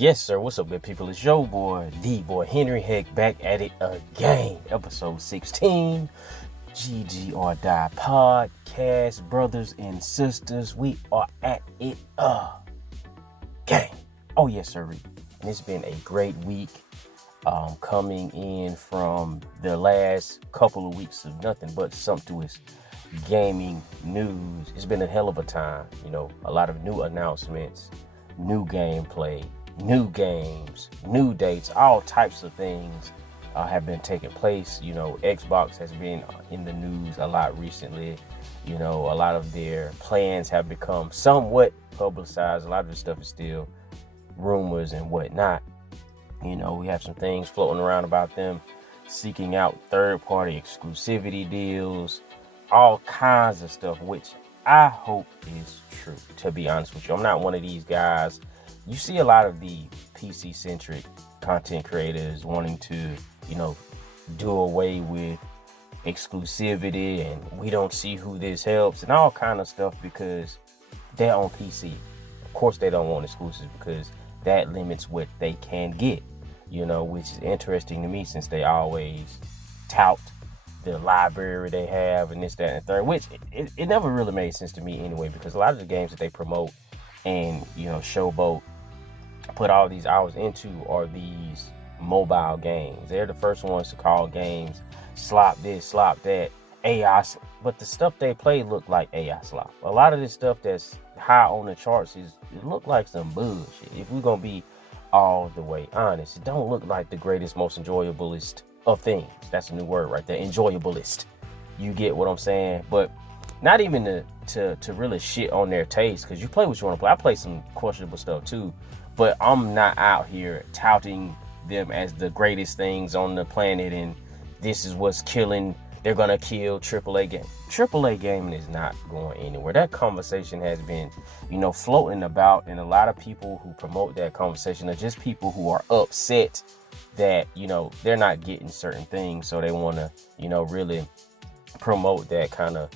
Yes, sir. What's up, good people? It's your boy, the boy Henry Heck, back at it again. Episode 16, GG or Die Podcast, brothers and sisters. We are at it again. Oh, yes, sir. And it's been a great week. Coming in from the last couple of weeks of nothing but sumptuous gaming news. It's been a hell of a time. You know, a lot of new announcements, new gameplay, new games, new dates, all types of things have been taking place. You know, Xbox has been in the news a lot recently. You know, a lot of their plans have become somewhat publicized. A lot of the stuff is still rumors and whatnot. You know, we have some things floating around about them seeking out third-party exclusivity deals, all kinds of stuff, which I hope is true, to be honest with you. I'm not one of these guys. You see a lot of the PC-centric content creators wanting to, you know, do away with exclusivity and we don't see who this helps and all kind of stuff because they're on PC. Of course, they don't want exclusives because that limits what they can get, you know, which is interesting to me since they always tout the library they have and this, that, and the third, which it never really made sense to me anyway, because a lot of the games that they promote and, you know, showboat, put all these hours into are these mobile games. They're the first ones to call games slop this, slop that, AI, but the stuff they play look like AI slop. A lot of this stuff that's high on the charts it look like some bullshit. If we're gonna be all the way honest, it don't look like the greatest, most enjoyablest of things. That's a new word right there, enjoyablest. You get what I'm saying? But not even to really shit on their taste, because you play what you want to play. I play some questionable stuff too, but I'm not out here touting them as the greatest things on the planet and this is what's killing. They're gonna kill AAA game. AAA gaming is not going anywhere. That conversation has been, you know, floating about, and a lot of people who promote that conversation are just people who are upset that, you know, they're not getting certain things, so they want to, you know, really promote that kind of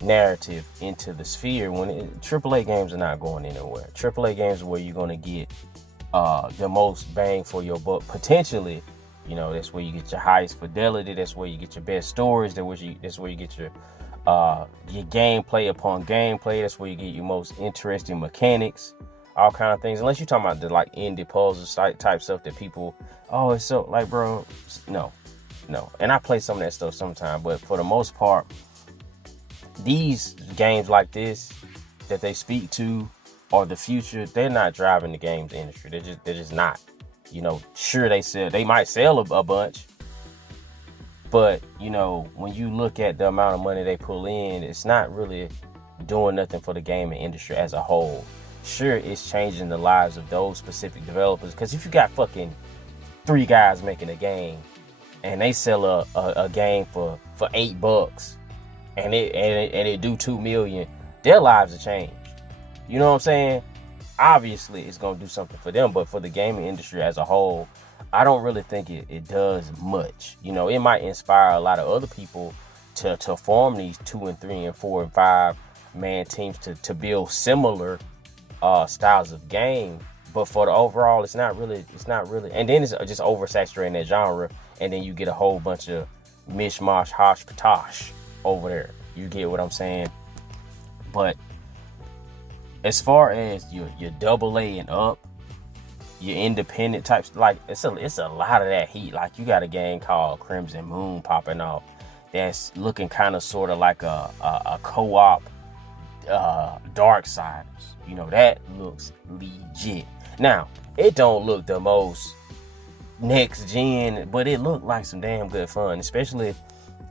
narrative into the sphere when AAA games are not going anywhere. AAA games are where you're going to get the most bang for your buck potentially. You know, that's where you get your highest fidelity. That's where you get your best stories. That's where you get your gameplay upon gameplay. That's where you get your most interesting mechanics, all kind of things. Unless you're talking about the like indie puzzle type stuff that people, oh, it's so like, bro, no. And I play some of that stuff sometimes, but for the most part, these games like this that they speak to are the future. They're not driving the games industry. They're just not. You know, sure, they might sell a bunch, but you know, when you look at the amount of money they pull in, it's not really doing nothing for the gaming industry as a whole. Sure, it's changing the lives of those specific developers, because if you got fucking 3 guys making a game and they sell a game for $8 and it do 2 million, their lives are changed. You know what I'm saying? Obviously, it's going to do something for them, but for the gaming industry as a whole, I don't really think it does much. You know, it might inspire a lot of other people to form these 2 and 3 and 4 and 5 man teams to build similar styles of game, but for the overall, it's not really, and then it's just oversaturating that genre, and then you get a whole bunch of mishmash, hodgepodge over there. You get what I'm saying? But as far as your AA and up, your independent types, like it's a lot of that heat. Like you got a game called Crimson Moon popping off that's looking kind of sort of like a co-op Darksiders. You know, that looks legit. Now, it don't look the most next gen, but it looked like some damn good fun, especially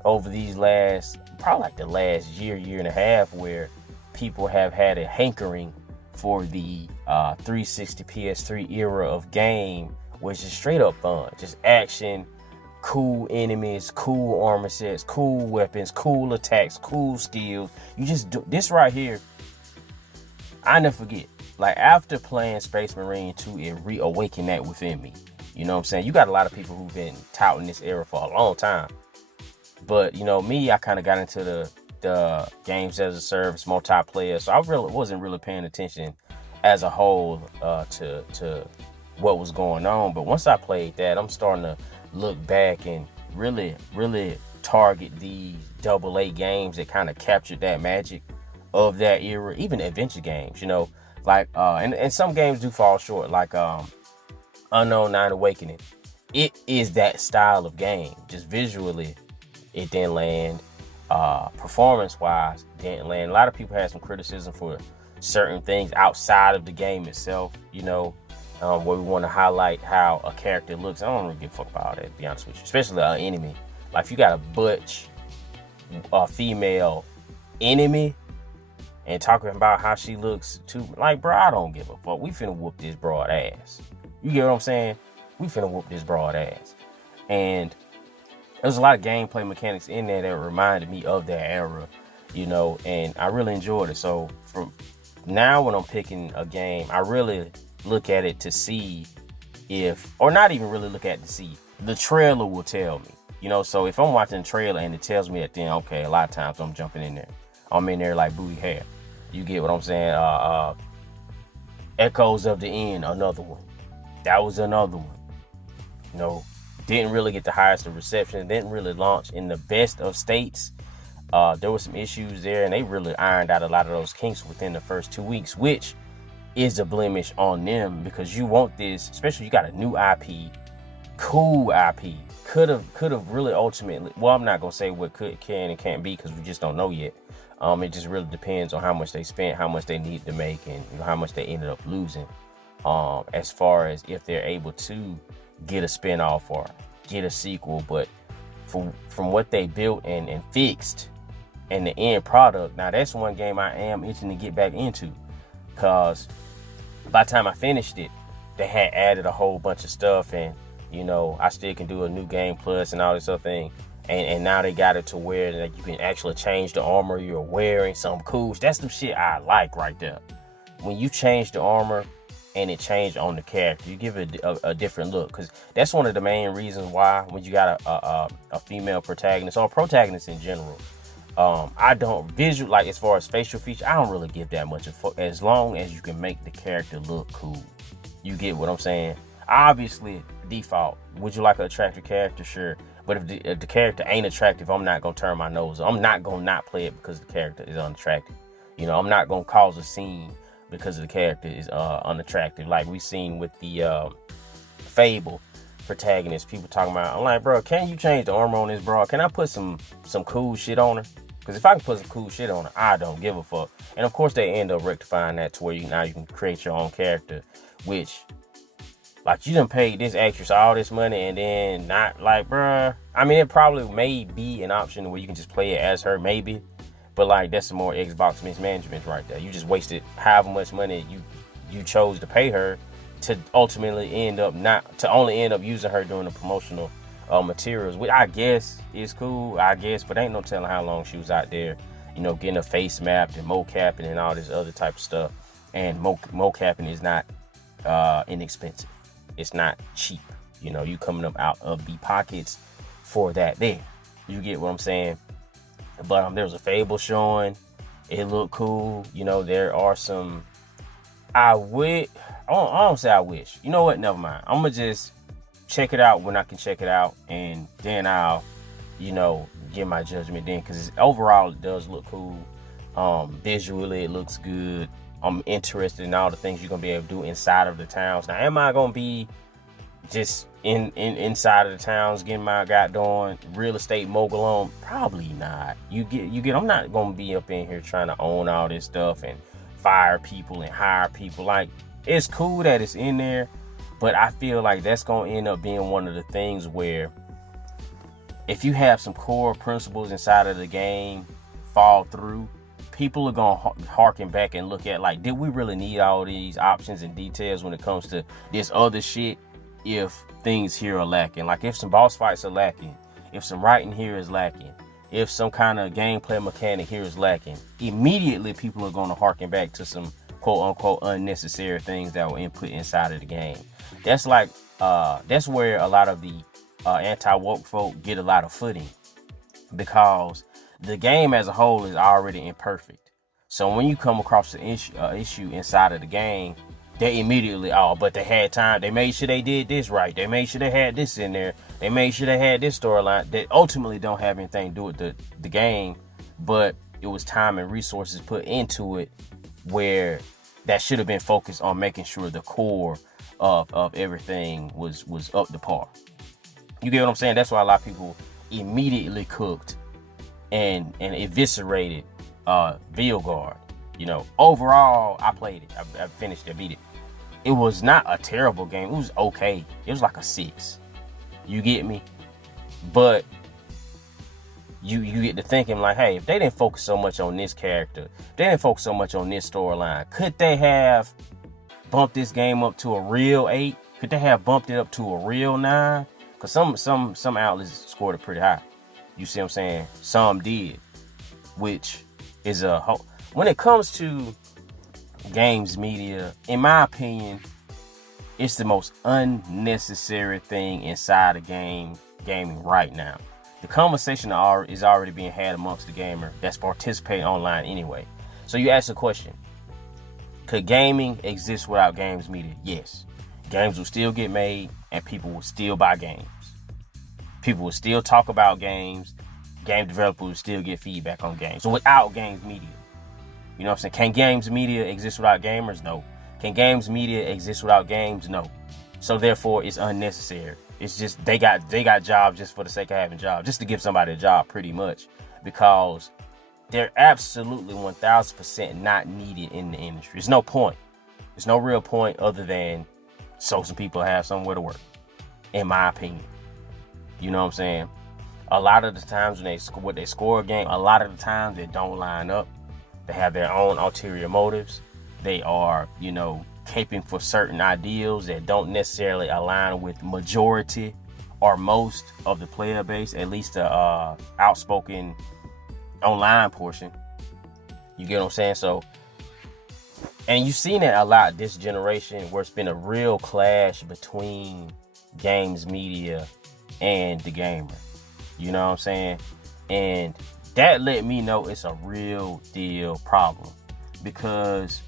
over these probably like the last year and a half, where people have had a hankering for the 360 PS3 era of game, which is straight up fun. Just action, cool enemies, cool armor sets, cool weapons, cool attacks, cool skills. You just do this right here. I never forget. Like after playing Space Marine 2, it reawakened that within me. You know what I'm saying? You got a lot of people who've been touting this era for a long time. But, you know, me, I kind of got into the games as a service multiplayer. So I wasn't really paying attention as a whole to what was going on. But once I played that, I'm starting to look back and really target these AA games that kind of captured that magic of that era, even adventure games, like and some games do fall short, like Unknown Nine Awakening. It is that style of game. Just visually, it didn't land. Performance wise, didn't land. A lot of people had some criticism for certain things outside of the game itself, where we want to highlight how a character looks. I don't really give a fuck about all that, to be honest with you. Especially an enemy. Like, if you got a butch, female enemy, and talking about how she looks too, like, bro, I don't give a fuck. We finna whoop this broad ass. You get what I'm saying? We finna whoop this broad ass. And there's a lot of gameplay mechanics in there that reminded me of that era, and I really enjoyed it. So from now, when I'm picking a game, I really look at it to see or not even really look at it to see. The trailer will tell me, so if I'm watching the trailer and it tells me that, then okay, a lot of times I'm jumping in there. I'm in there like booty hair. You get what I'm saying? Echoes of the End, another one. That was another one. Didn't really get the highest of reception. Didn't really launch in the best of states. There were some issues there, and they really ironed out a lot of those kinks within the first 2 weeks, which is a blemish on them, because you want this, especially you got a new IP, cool IP. Could have really ultimately, well, I'm not gonna say what can and can't be, because we just don't know yet. It just really depends on how much they spent, how much they need to make, and how much they ended up losing. As far as if they're able to get a spinoff or get a sequel, but from what they built and fixed and the end product, now that's one game I am itching to get back into, because by the time I finished it, they had added a whole bunch of stuff, and I still can do a new game plus and all this other thing, and now they got it to where that you can actually change the armor you're wearing. Some cool, that's the shit I like right there. When you change the armor and it changed on the character, you give it a different look, because that's one of the main reasons why when you got a female protagonist or protagonist in general, I don't visual, like as far as facial features, I don't really give that much of fuck, as long as you can make the character look cool. You get what I'm saying? Obviously, default, would you like an attractive character? Sure. But if the character ain't attractive, I'm not gonna turn my nose. I'm not gonna not play it because the character is unattractive. I'm not gonna cause a scene because the character is unattractive, like we seen with the Fable protagonist. People talking about, I'm like, bro, can you change the armor on this bro? Can I put some cool shit on her? Because if I can put some cool shit on her, I don't give a fuck. And of course they end up rectifying that to where you can create your own character, which, like, you done paid this actress all this money and then not, like, bruh. I mean, it probably may be an option where you can just play it as her, maybe. But, like, that's some more Xbox mismanagement right there. You just wasted however much money you chose to pay her to ultimately only end up using her during the promotional materials, which I guess is cool, but ain't no telling how long she was out there, getting her face mapped and mocapping and all this other type of stuff. And mocapping is not inexpensive. It's not cheap. You coming up out of the pockets for that there. You get what I'm saying? But there was a Fable showing. It looked cool. There are some. I don't say I wish. You know what? Never mind. I'm gonna just check it out when I can check it out, and then I'll, give my judgment then. Because overall, it does look cool. Visually, it looks good. I'm interested in all the things you're gonna be able to do inside of the towns. Now, am I gonna be just inside of the towns getting my goddamn real estate mogul on? Probably not. You get. I'm not gonna be up in here trying to own all this stuff and fire people and hire people. Like, it's cool that it's in there, but I feel like that's gonna end up being one of the things where, if you have some core principles inside of the game fall through, people are going to harken back and look at, like, did we really need all these options and details when it comes to this other shit if things here are lacking? Like, if some boss fights are lacking, if some writing here is lacking, if some kind of gameplay mechanic here is lacking, immediately people are going to harken back to some quote-unquote unnecessary things that were input inside of the game. That's like, that's where a lot of the anti-woke folk get a lot of footing, because the game as a whole is already imperfect. So when you come across the issue inside of the game, they immediately, but they had time. They made sure they did this right. They made sure they had this in there. They made sure they had this storyline that ultimately don't have anything to do with the game, but it was time and resources put into it where that should have been focused on making sure the core of everything was up to par. You get what I'm saying? That's why a lot of people immediately cooked and eviscerated Veilguard. Overall, I played it. I finished it, beat it. It was not a terrible game. It was okay. It was like a 6. You get me? But you get to thinking like, hey, if they didn't focus so much on this character, if they didn't focus so much on this storyline, could they have bumped this game up to a real 8? Could they have bumped it up to a real 9? Because some outlets scored it pretty high. You see what I'm saying? Some did, which is a whole. When it comes to games media, in my opinion, it's the most unnecessary thing inside of gaming right now. The conversation is already being had amongst the gamer that's participating online anyway. So you ask the question, could gaming exist without games media? Yes. Games will still get made and people will still buy games. People will still talk about games. Game developers will still get feedback on games. So without games media, you know what I'm saying? Can games media exist without gamers? No. Can games media exist without games? No. So therefore, it's unnecessary. It's just they got jobs just for the sake of having jobs, just to give somebody a job, pretty much, because they're absolutely 1,000% not needed in the industry. There's no point. There's no real point other than so some people have somewhere to work, in my opinion. You know what I'm saying? A lot of the times when they score a game, a lot of the times they don't line up. They have their own ulterior motives. They are, caping for certain ideals that don't necessarily align with majority or most of the player base, at least the outspoken online portion. You get what I'm saying? So, and you've seen it a lot this generation, where it's been a real clash between games media and the gamer. You know what I'm saying? And that let me know it's a real deal problem, because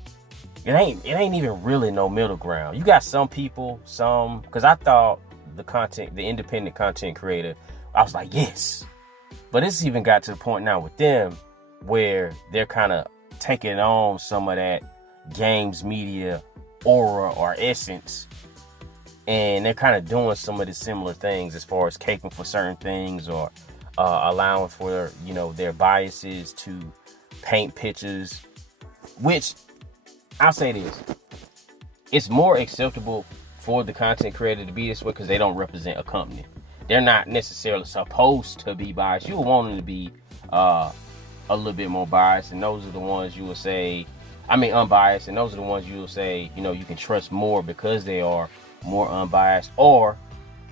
it ain't even really no middle ground. You got some people, because I thought the independent content creator, I was like, yes. But it's even got to the point now with them where they're kind of taking on some of that games media aura or essence, and they're kind of doing some of the similar things as far as caping for certain things, or allowing for their biases to paint pictures, which I'll say this: it's more acceptable for the content creator to be this way because they don't represent a company. They're not necessarily supposed to be biased. You would want them to be a little bit more biased, and those are the ones you will say, unbiased, and those are the ones you will say, you can trust more because they are more unbiased, or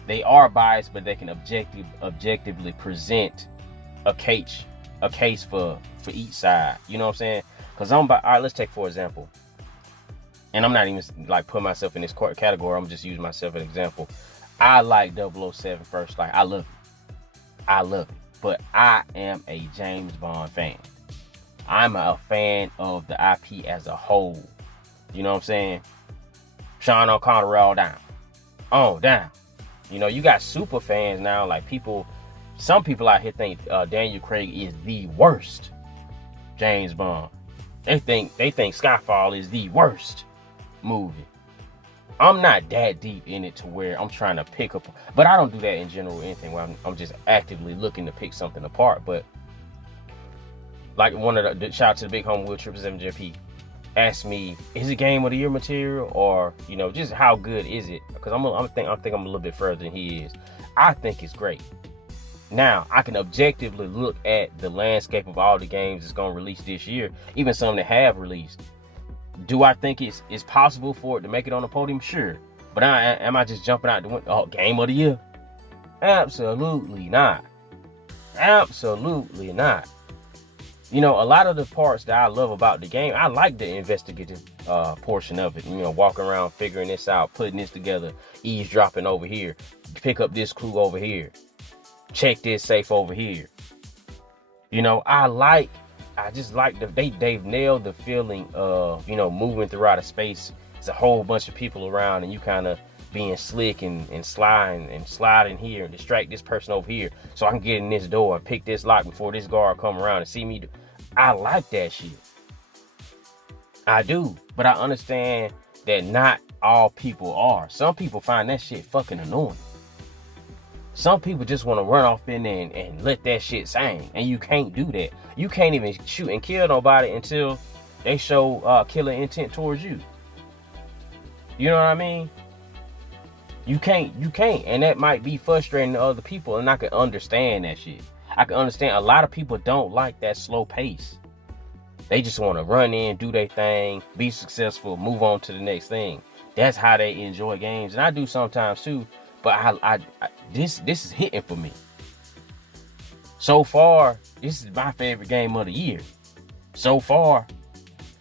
they are biased, but they can objectively present a case for each side. You know what I'm saying? Because all right, let's take for example, and I'm not even like putting myself in this category. I'm just using myself as an example. I like 007 First Light. I love it. But I am a James Bond fan. I'm a fan of the IP as a whole. You know what I'm saying? Sean O'Connor all down. On down. You got super fans now. Like some people out here think Daniel Craig is the worst James Bond. They think Skyfall is the worst movie. I'm not that deep in it to where I'm trying to pick up, but I don't do that in general or anything where I'm just actively looking to pick something apart. But like one of the shout out to the big home Will 777JP asked me, is it game of the year material, or just how good is it? Because I think I'm a little bit further than he is. I think it's great. Now I can objectively look at the landscape of all the games that's going to release this year, even some that have released. Do I think it's possible for it to make it on the podium? Sure. But am I just jumping out the window? Oh, game of the year? Absolutely not. Absolutely not. A lot of the parts that I love about the game, I like the investigative portion of it. Walking around, figuring this out, putting this together, eavesdropping over here, pick up this clue over here, check this safe over here. I just like they've nailed the feeling of, moving through outer space it's a whole bunch of people around, and you kind of being slick and sliding here and distract this person over here so I can get in this door and pick this lock before this guard come around and see me. I like that shit. I do. But I understand that not all people are. Some people find that shit fucking annoying. Some people just want to run off in there and let that shit sing. And you can't do that. You can't even shoot and kill nobody until they show killer intent towards you. You know what I mean? You can't. And that might be frustrating to other people. And I can understand that shit. I can understand a lot of people don't like that slow pace. They just want to run in, do their thing, be successful, move on to the next thing. That's how they enjoy games. And I do sometimes too. But this is hitting for me. So far, this is my favorite game of the year. So far.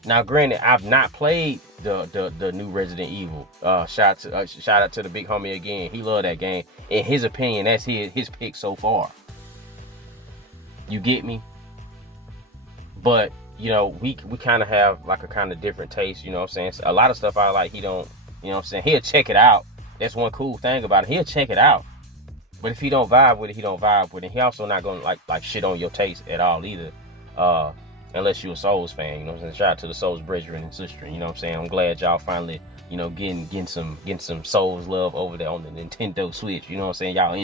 Now, granted, I've not played the new Resident Evil. Shout out to the big homie again. He loved that game. In his opinion, that's his pick so far. You get me? But, you know, we kind of have like a kind of different taste, you know what I'm saying? So a lot of stuff I like, he don't, you know what I'm saying? He'll check it out. That's one cool thing about it. He'll check it out. But if he don't vibe with it, he don't vibe with it. He also not going to like shit on your taste at all either. Unless you're a Souls fan, you know what I'm saying? Shout out to the Souls brethren and sister, you know what I'm saying? I'm glad y'all finally, you know, getting some Souls love over there on the Nintendo Switch. You know what I'm saying? Y'all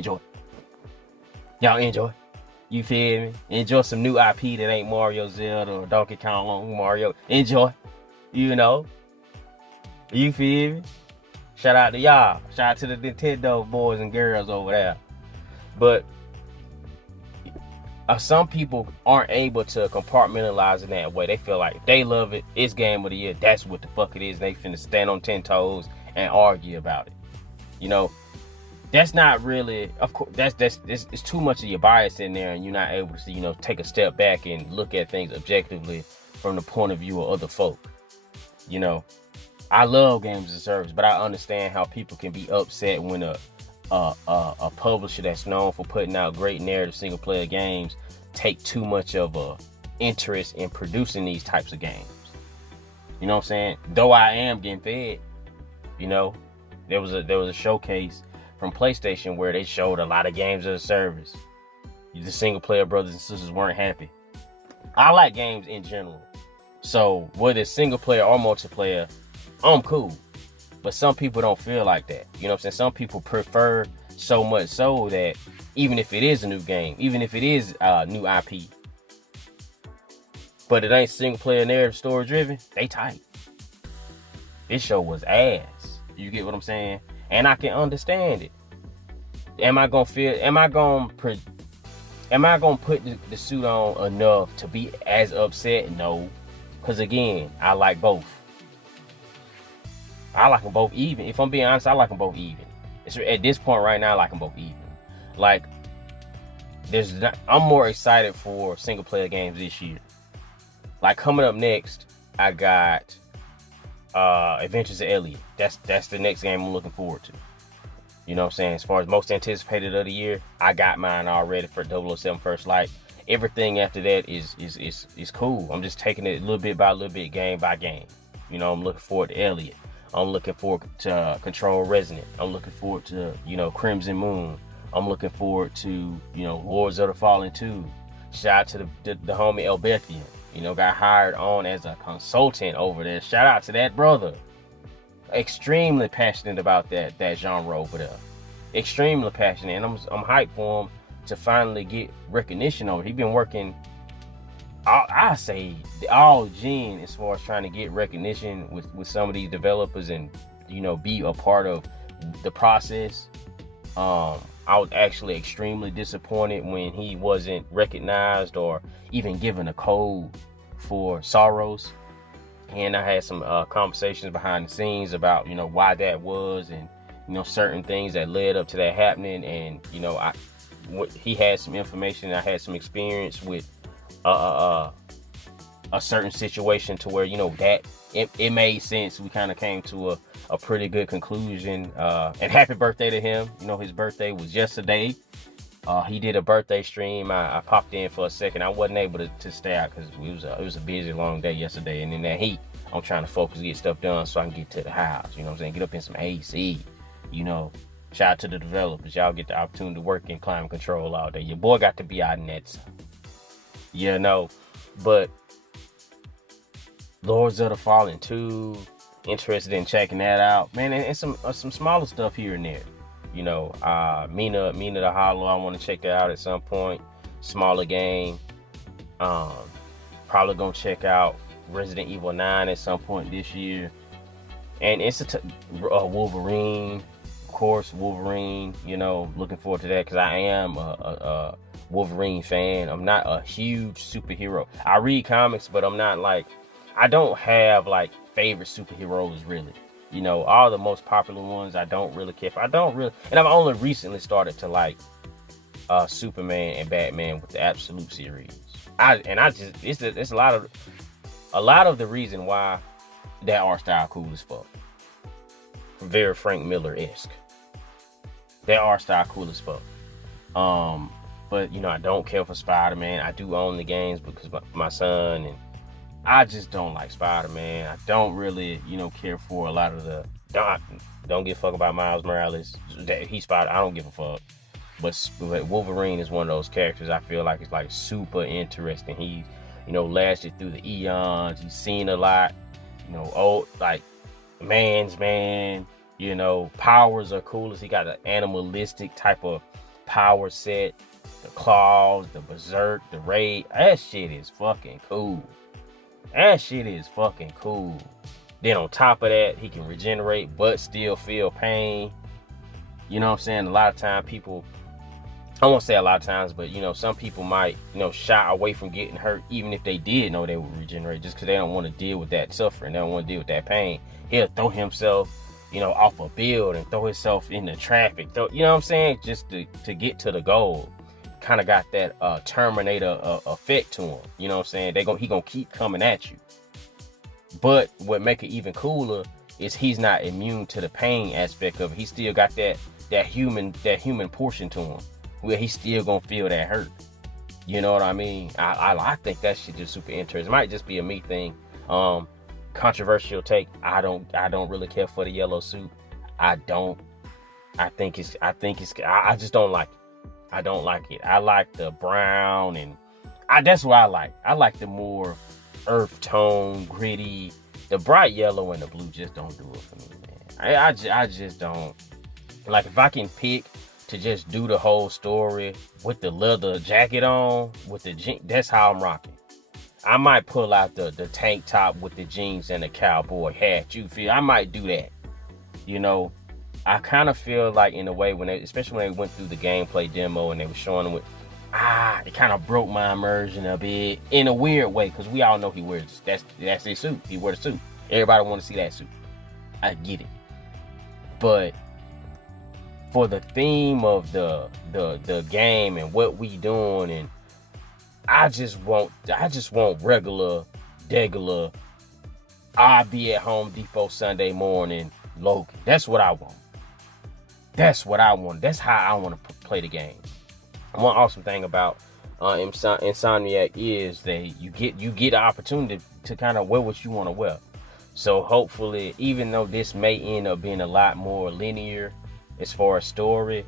enjoy. You feel me? Enjoy some new IP that ain't Mario, Zelda, or Donkey Kong Mario. Enjoy. You know? You feel me? Shout out to y'all. Shout out to the Nintendo boys and girls over there. But some people aren't able to compartmentalize in that way. They feel like they love it. It's game of the year. That's what the fuck it is. They finna stand on 10 toes and argue about it. You know, that's not really, of course, it's too much of your bias in there, and you're not able to, you know, take a step back and look at things objectively from the point of view of other folk. You know, I love games as a service, but I understand how people can be upset when a publisher that's known for putting out great narrative single player games take too much of a interest in producing these types of games. You know what I'm saying? Though I am getting fed, you know, there was a showcase from PlayStation where they showed a lot of games as a service. The single player brothers and sisters weren't happy. I like games in general, so whether it's single player or multiplayer, I'm cool. But some people don't feel like that. You know what I'm saying? Some people prefer so much so that even if it is a new game, even if it is new IP, but it ain't single player narrative story driven, they tight. This show was ass. You get what I'm saying? And I can understand it. Am I gonna put the suit on enough to be as upset? No. Because again, I like both. I like them both even. If I'm being honest, I like them both even. It's, at this point right now, I like them both even. Like, I'm more excited for single player games this year. Like, coming up next, I got Adventures of Elliot. That's the next game I'm looking forward to. You know what I'm saying? As far as most anticipated of the year, I got mine already for 007 First Light. Everything after that is cool. I'm just taking it little bit by little bit, game by game. You know, I'm looking forward to Elliot. I'm looking forward to Control Resonant. I'm looking forward to, you know, Crimson Moon. I'm looking forward to, you know, Lords of the Fallen 2. Shout out to the homie Elbethian. You know, got hired on as a consultant over there. Shout out to that brother. Extremely passionate about that genre over there. Extremely passionate. And I'm hyped for him to finally get recognition over it. He been working, I say, all gen as far as trying to get recognition with some of these developers and, you know, be a part of the process. I was actually extremely disappointed when he wasn't recognized or even given a code for Sorrows. And I had some conversations behind the scenes about, you know, why that was and, you know, certain things that led up to that happening. And, you know, he had some information. I had some experience with a certain situation to where, you know, that it made sense. We kind of came to a pretty good conclusion. And happy birthday to him. You know, his birthday was yesterday. He did a birthday stream. I popped in for a second. I wasn't able to stay out because it was a busy, long day yesterday. And in that heat, I'm trying to focus, get stuff done so I can get to the house. You know what I'm saying? Get up in some AC. You know, shout out to the developers. Y'all get the opportunity to work in climate control all day. Your boy got to be out in that. You know, but Lords of the Fallen 2, interested in checking that out. Man, and some smaller stuff here and there. You know, Mina the Hollow, I want to check that out at some point. Smaller game. Probably gonna check out Resident Evil 9 at some point this year. And it's Wolverine, of course, Wolverine. You know, looking forward to that because I am a Wolverine fan. I'm not a huge superhero. I read comics, but I'm not like, I don't have like favorite superheroes really. You know, all the most popular ones I don't really care for. And I've only recently started to like Superman and Batman with the Absolute series. It's a lot of the reason why that art style cool as fuck. Very Frank Miller-esque. That art style cool as fuck. But you know, I don't care for Spider-Man. I do own the games because my son, and I just don't like Spider-Man. I don't really, you know, care for a lot of the. Don't give a fuck about Miles Morales. He's Spider. I don't give a fuck. But Wolverine is one of those characters I feel like it's like super interesting. He, you know, lasted through the eons. He's seen a lot. You know, old like man's man. You know, powers are cool. He got an animalistic type of power set. The claws, the berserk, the raid. That shit is fucking cool. That shit is fucking cool. Then on top of that, he can regenerate but still feel pain. You know what I'm saying? A lot of times people, I won't say a lot of times, but you know, some people might, you know, shy away from getting hurt even if they did know they would regenerate just because they don't want to deal with that suffering. They don't want to deal with that pain. He'll throw himself, you know, off a building, throw himself into traffic. You know what I'm saying? Just to get to the goal. Kind of got that Terminator effect to him. You know what I'm saying? He gonna keep coming at you. But what make it even cooler is he's not immune to the pain aspect of it. He still got that human portion to him where he's still gonna feel that hurt. You know what I mean? I think that shit just super interesting. It might just be a me thing. Controversial take. I don't really care for the yellow suit. I just don't like it. I don't like it. I like the brown, and that's what I like. I like the more earth tone, gritty. The bright yellow and the blue just don't do it for me, man. I just don't. Like, if I can pick to just do the whole story with the leather jacket on, with the jeans, that's how I'm rocking. I might pull out the tank top with the jeans and the cowboy hat. You feel? I might do that. You know, I kind of feel like in a way especially when they went through the gameplay demo and they were showing them it kind of broke my immersion a bit in a weird way because we all know he wears that's his suit. He wears the suit. Everybody want to see that suit. I get it, but for the theme of the game and what we doing, and I just want regular, I'll be at Home Depot Sunday morning Logan. That's what I want. That's what I want. That's how I want to play the game. One awesome thing about Insomniac is you get the opportunity to kind of wear what you want to wear. So hopefully, even though this may end up being a lot more linear as far as story,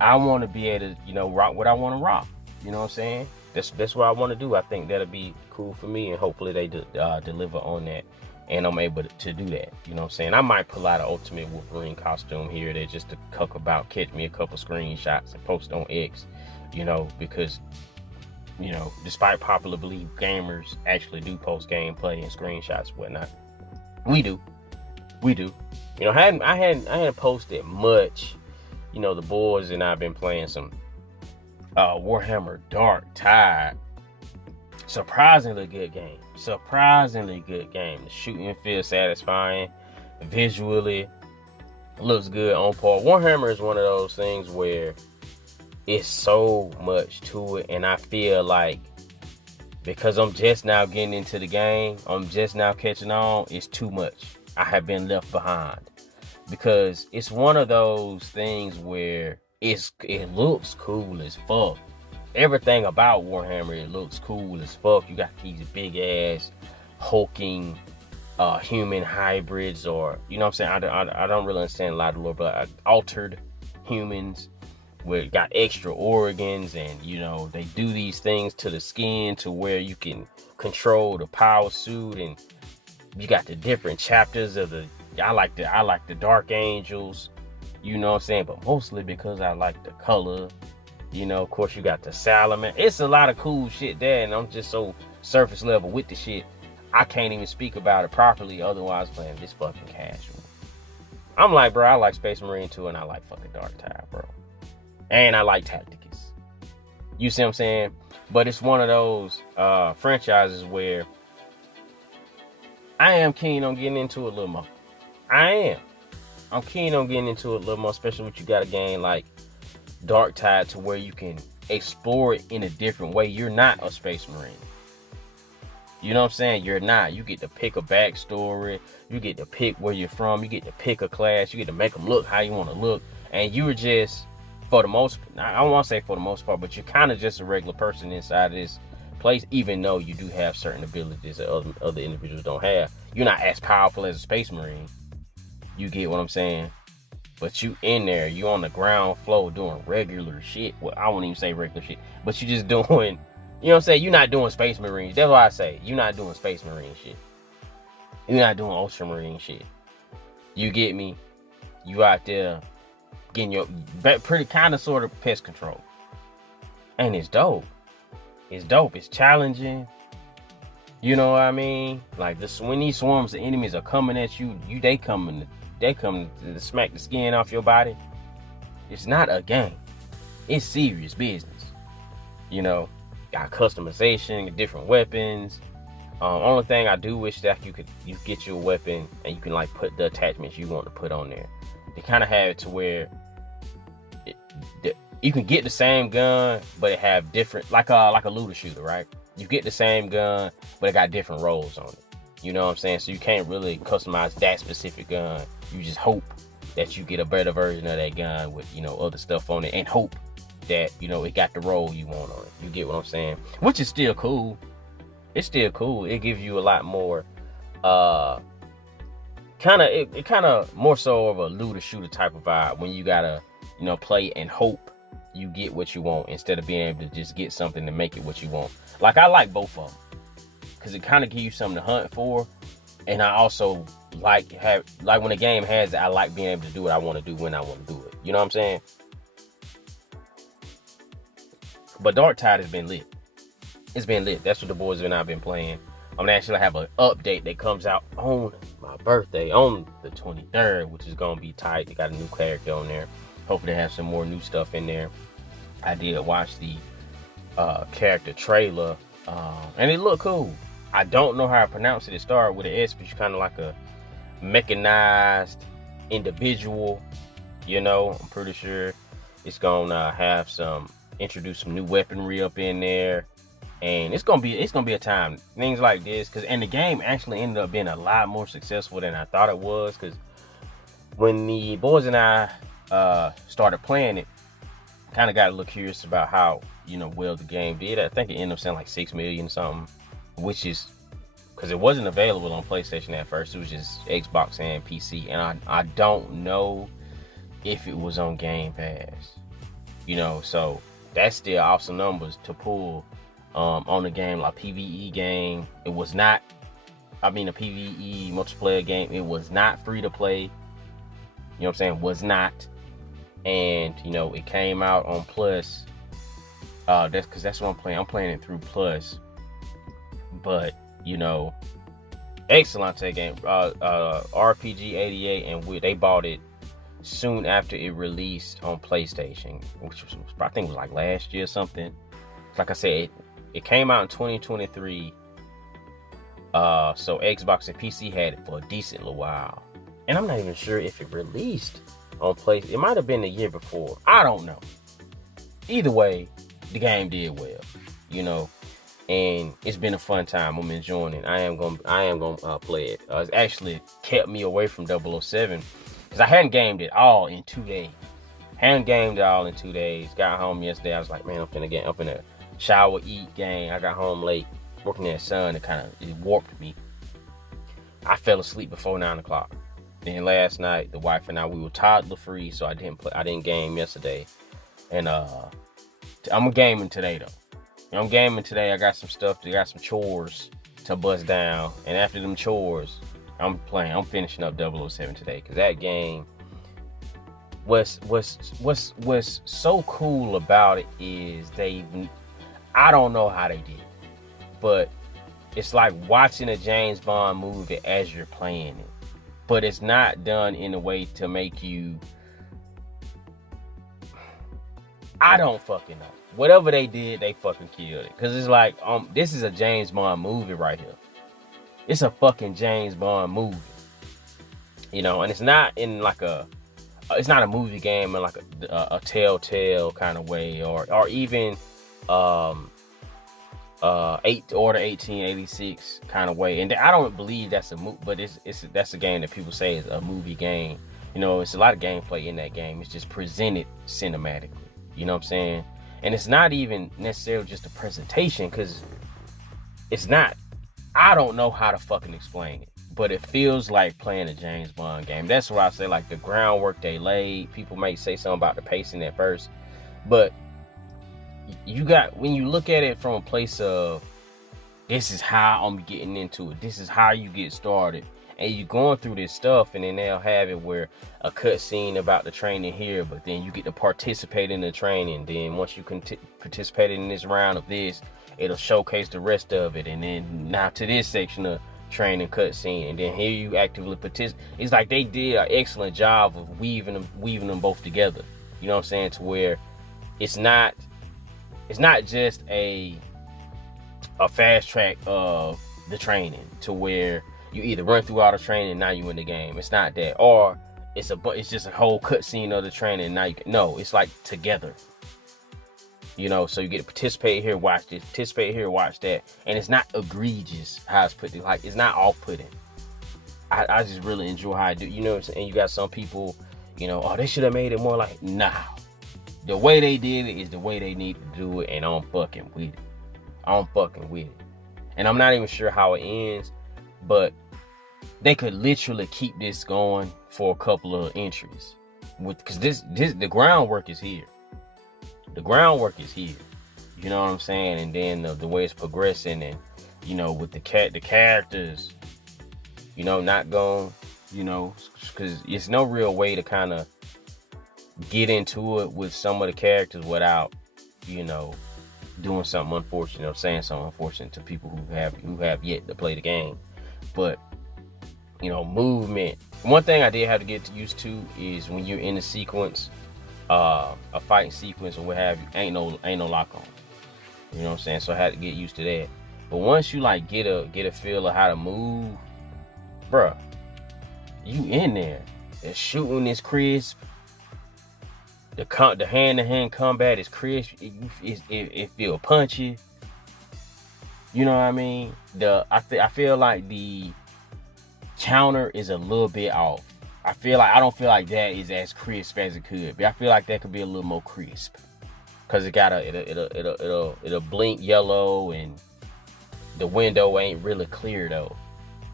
I want to be able to, you know, rock what I want to rock. You know what I'm saying? That's what I want to do. I think that'll be cool for me, and hopefully they deliver on that. And I'm able to do that. You know what I'm saying? I might pull out an Ultimate Wolverine costume here or there just to catch me a couple screenshots and post on X, you know, because, you know, despite popular belief, gamers actually do post gameplay and screenshots and whatnot. We do. You know, I hadn't posted much. You know, the boys and I've been playing some Warhammer Dark Tide. Surprisingly good game. The shooting feels satisfying. Visually, looks good on par. Warhammer is one of those things where it's so much to it, and I feel like because I'm just now getting into the game, I'm just now catching on, it's too much. I have been left behind because it's one of those things where it looks cool as fuck. Everything about Warhammer, it looks cool as fuck. You got these big ass hulking human hybrids, or you know what I'm saying. I don't really understand a lot of the lore, but altered humans with got extra organs, and you know they do these things to the skin to where you can control the power suit, and you got the different chapters of the. I like the Dark Angels, you know what I'm saying, but mostly because I like the color. You know, of course, you got the Salamander. It's a lot of cool shit there, and I'm just so surface level with the shit. I can't even speak about it properly, otherwise playing this fucking casual. I'm like, bro, I like Space Marine 2, and I like fucking Dark Tide, bro. And I like Tacticus. You see what I'm saying? But it's one of those franchises where I am keen on getting into it a little more. I'm keen on getting into it a little more, especially when you got a game like Dark Tide to where you can explore it in a different way. You're not a Space Marine. You know what I'm saying? You're not. You get to pick a backstory. You get to pick where you're from. You get to pick a class. You get to make them look how you want to look. And you're just, for the most, I don't want to say for the most part, but you're kind of just a regular person inside of this place, even though you do have certain abilities that other individuals don't have. You're not as powerful as a Space Marine. You get what I'm saying? But you in there, you on the ground floor doing regular shit. Well, I won't even say regular shit, but you just doing, you know what I'm saying? You're not doing Space Marines. That's why I say you're not doing Space Marine shit. You're not doing Ultramarine shit. You get me? You out there getting your pretty kind of sort of pest control. And it's dope. It's dope. It's challenging. You know what I mean? Like this, when these swarms of enemies are coming at you, they come to smack the skin off your body. It's not a game. It's serious business. You know, got customization, different weapons. Only thing I do wish that you get your weapon and you can like put the attachments you want to put on there. They kind of have it to where you can get the same gun, but it have different, like a looter shooter, right? You get the same gun, but it got different roles on it. You know what I'm saying? So you can't really customize that specific gun. You just hope that you get a better version of that gun with, you know, other stuff on it, and hope that, you know, it got the role you want on it. You get what I'm saying? Which is still cool. It's still cool. It gives you a lot more, it kind of more so of a looter shooter type of vibe when you gotta, you know, play and hope you get what you want instead of being able to just get something to make it what you want. Like, I like both of them because it kind of gives you something to hunt for, and I also like when a game has it, I like being able to do what I want to do when I want to do it. You know what I'm saying? But Dark Tide has been lit. It's been lit. That's what the boys and I have been playing. I'm gonna actually have an update that comes out on my birthday on the 23rd, which is gonna be tight. They got a new character on there. Hopefully they have some more new stuff in there. I did watch the character trailer, and it looked cool. I don't know how to pronounce it. It started with an S, but you're kind of like a mechanized individual. You know, I'm pretty sure it's gonna have introduce some new weaponry up in there, and it's gonna be a time. Things like this, and the game actually ended up being a lot more successful than I thought it was. Because when the boys and I started playing it, kind of got a little curious about how, you know, well the game did. I think it ended up selling like 6 million something, which is because it wasn't available on PlayStation at first. It was just Xbox and PC, and I don't know if it was on Game Pass, you know. So that's still awesome numbers to pull on a game like PvE game. It was not, a PvE multiplayer game. It was not free to play. You know what I'm saying? Was not. And, you know, it came out on Plus. That's what I'm playing. I'm playing it through Plus. But, you know, excellent game. RPG 88, and they bought it soon after it released on PlayStation, which was, I think, was like last year or something. Like I said, it came out in 2023. So Xbox and PC had it for a decent little while. And I'm not even sure if it released on PlayStation. It might have been the year before. I don't know. Either way, the game did well, you know, and it's been a fun time. I'm enjoying it. I am gonna play it. It's actually kept me away from 007 because I hadn't gamed it all in 2 days. Got home yesterday. I was like, man, I'm finna shower, eat, game. I got home late, working in the sun. It warped me. I fell asleep before 9 o'clock. Then last night, the wife and I, we were toddler free, so I didn't game yesterday. And I'm gaming today though. I'm gaming today. I got some chores to bust down. And after them chores, I'm finishing up 007 today. Cause that game, what's so cool about it is I don't know how they did it, but it's like watching a James Bond movie as you're playing it. But it's not done in a way to make you... I don't fucking know. Whatever they did, they fucking killed it. Because it's like, this is a James Bond movie right here. It's a fucking James Bond movie. You know, and it's not in like it's not a movie game in like a telltale kind of way, or even Order 1886 kind of way. And I don't believe that's a movie, but that's a game that people say is a movie game. You know, it's a lot of gameplay in that game. It's just presented cinematically. You know what I'm saying? And it's not even necessarily just a presentation, because it's not. I don't know how to fucking explain it, but it feels like playing a James Bond game. That's why I say, like, the groundwork they laid. People might say something about the pacing at first, but when you look at it from a place of, this is how I'm getting into it, this is how you get started, and you're going through this stuff, and then they'll have it where a cutscene about the training here, but then you get to participate in the training. Then once you participate in this round of this, it'll showcase the rest of it, and then now to this section of training cutscene, and then here you actively participate. It's like they did an excellent job of weaving them both together. You know what I'm saying? To where it's not just a fast track of the training to where you either run through all the training and now you in the game. It's not that. Or it's just a whole cutscene of the training and now no, it's like together. You know, so you get to participate here, watch this, participate here, watch that. And it's not egregious how it's put. Like, it's not off-putting. I just really enjoy how I do. You know what I'm saying? And you got some people, you know, oh, they should have made it more like, nah. The way they did it is the way they need to do it, and I'm fucking with it. And I'm not even sure how it ends, but they could literally keep this going for a couple of entries, because the groundwork is here. The groundwork is here. You know what I'm saying? And then the way it's progressing, and you know, with the characters, you know, not going, you know, because it's no real way to kind of get into it with some of the characters without, you know, doing something unfortunate or saying something unfortunate to people who have yet to play the game. But, you know, movement. One thing I did have to get used to is when you're in a sequence, a fighting sequence or what have you, ain't no lock on. You know what I'm saying? So I had to get used to that. But once you like get a feel of how to move, bruh, you in there. The shooting is crisp. The hand-to-hand combat is crisp. It feel punchy. You know what I mean? I feel like the counter is a little bit off. I don't feel like that is as crisp as it could be. I feel like that could be a little more crisp, cause it'll blink yellow and the window ain't really clear though.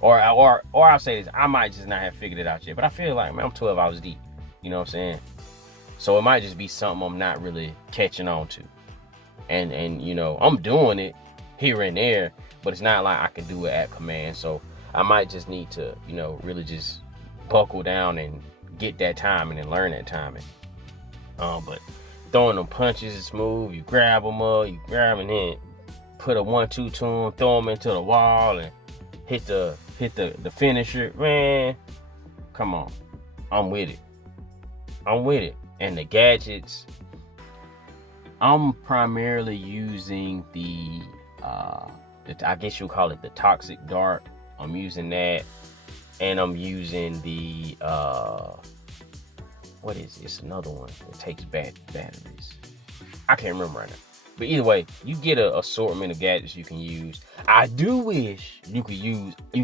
Or I'll say this, I might just not have figured it out yet, but I feel like, man, I'm 12 hours deep. You know what I'm saying? So it might just be something I'm not really catching on to. And you know, I'm doing it here and there, but it's not like I can do it at command. So I might just need to, you know, really just buckle down and get that timing and learn that timing. But throwing them punches is smooth. You grab them up, you grab and then put a 1-2 to them, throw them into the wall and hit the finisher. Man, come on. I'm with it. And the gadgets, I'm primarily using the I guess you'll call it the toxic dart. I'm using that, and I'm using the what is it? It's another one that takes batteries. I can't remember right now. But either way, you get an assortment of gadgets you can use. I do wish you could